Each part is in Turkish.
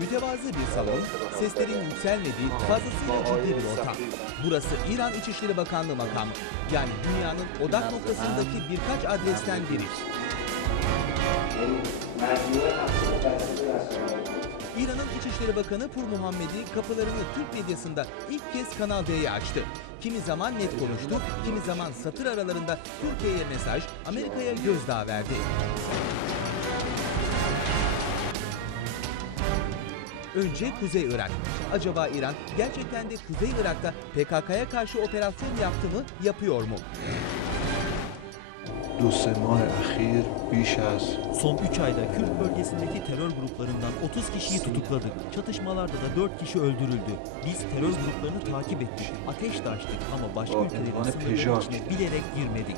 Mütevazı bir salon, seslerin yükselmediği fazlasıyla ciddi bir ortam. Burası İran İçişleri Bakanlığı makamı. Yani dünyanın odak noktasındaki birkaç adresten biri. İran'ın İçişleri Bakanı Pur Muhammedi kapılarını Türk medyasında ilk kez Kanal D'ye açtı. Kimi zaman net konuştu, kimi zaman satır aralarında Türkiye'ye mesaj, Amerika'ya gözdağı verdi. Önce Kuzey Irak. Acaba İran gerçekten de Kuzey Irak'ta PKK'ya karşı operasyon yaptı mı, yapıyor mu? Son 3 ayda Kürt bölgesindeki terör gruplarından 30 kişiyi tutukladık. Çatışmalarda da 4 kişi öldürüldü. Biz terör gruplarını takip ettik. Ateş de açtık ama başka ülkelerin sınırları bilerek girmedik.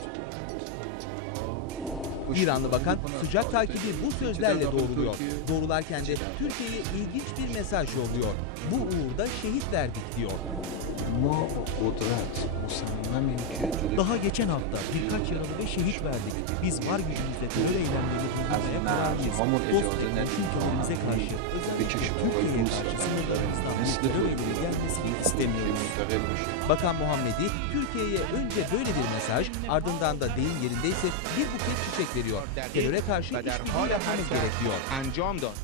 İranlı bakan sıcak takibi bu sözlerle doğruluyor. Doğrularken de Türkiye'ye ilginç bir mesaj yolluyor. Bu uğurda şehit verdik diyor. Daha geçen hafta birkaç yaralı ve şehit verdik. Biz var gücümüzle terör eylemlerini durdurmaya kararlıyız. Dost ve komşu karşı özellikle Türkiye'ye karşı sınırlarımızdan bir terör eylemi gelmesini istemiyoruz. Bakan Muhammedi Türkiye'ye önce böyle bir mesaj ardından da deyim yerindeyse bir buket çiçek باکتریان که داره و در حال همین انجام داد.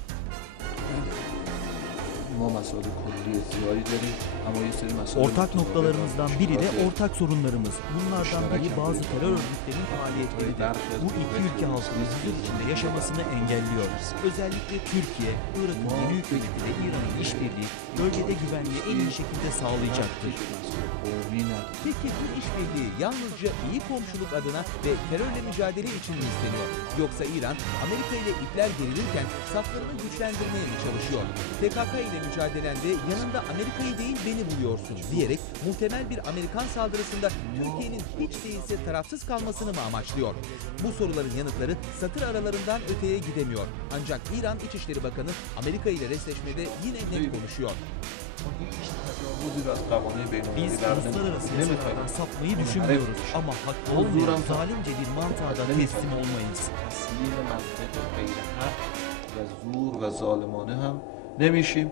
Ortak noktalarımızdan biri de ortak sorunlarımız. Bunlardan biri bazı terör örgütlerinin faaliyetleridir. Bu iki ülke halkının huzur içinde yaşamasını engelliyor. Özellikle Türkiye, Irak'ın yeni hükümeti ve İran'ın işbirliği bölgede güvenliği en iyi şekilde sağlayacaktır. Peki bu işbirliği yalnızca iyi komşuluk adına ve terörle mücadele için mi isteniyor? Yoksa İran, Amerika ile ipler gerilirken saflarını güçlendirmeye mi çalışıyor? PKK ile mücadele mücadelende yanında Amerika'yı değil beni buluyorsun diyerek muhtemel bir Amerikan saldırısında Türkiye'nin hiç değilse tarafsız kalmasını mı amaçlıyor? Bu soruların yanıtları satır aralarından öteye gidemiyor. Ancak İran İçişleri Bakanı Amerika ile resleşmede yine net konuşuyor. Biz uluslararası yasalardan sapmayı düşünmüyoruz ama haklı olmayan zalimce bir mantığa da teslim olmayız. ve zalimane hem demişim.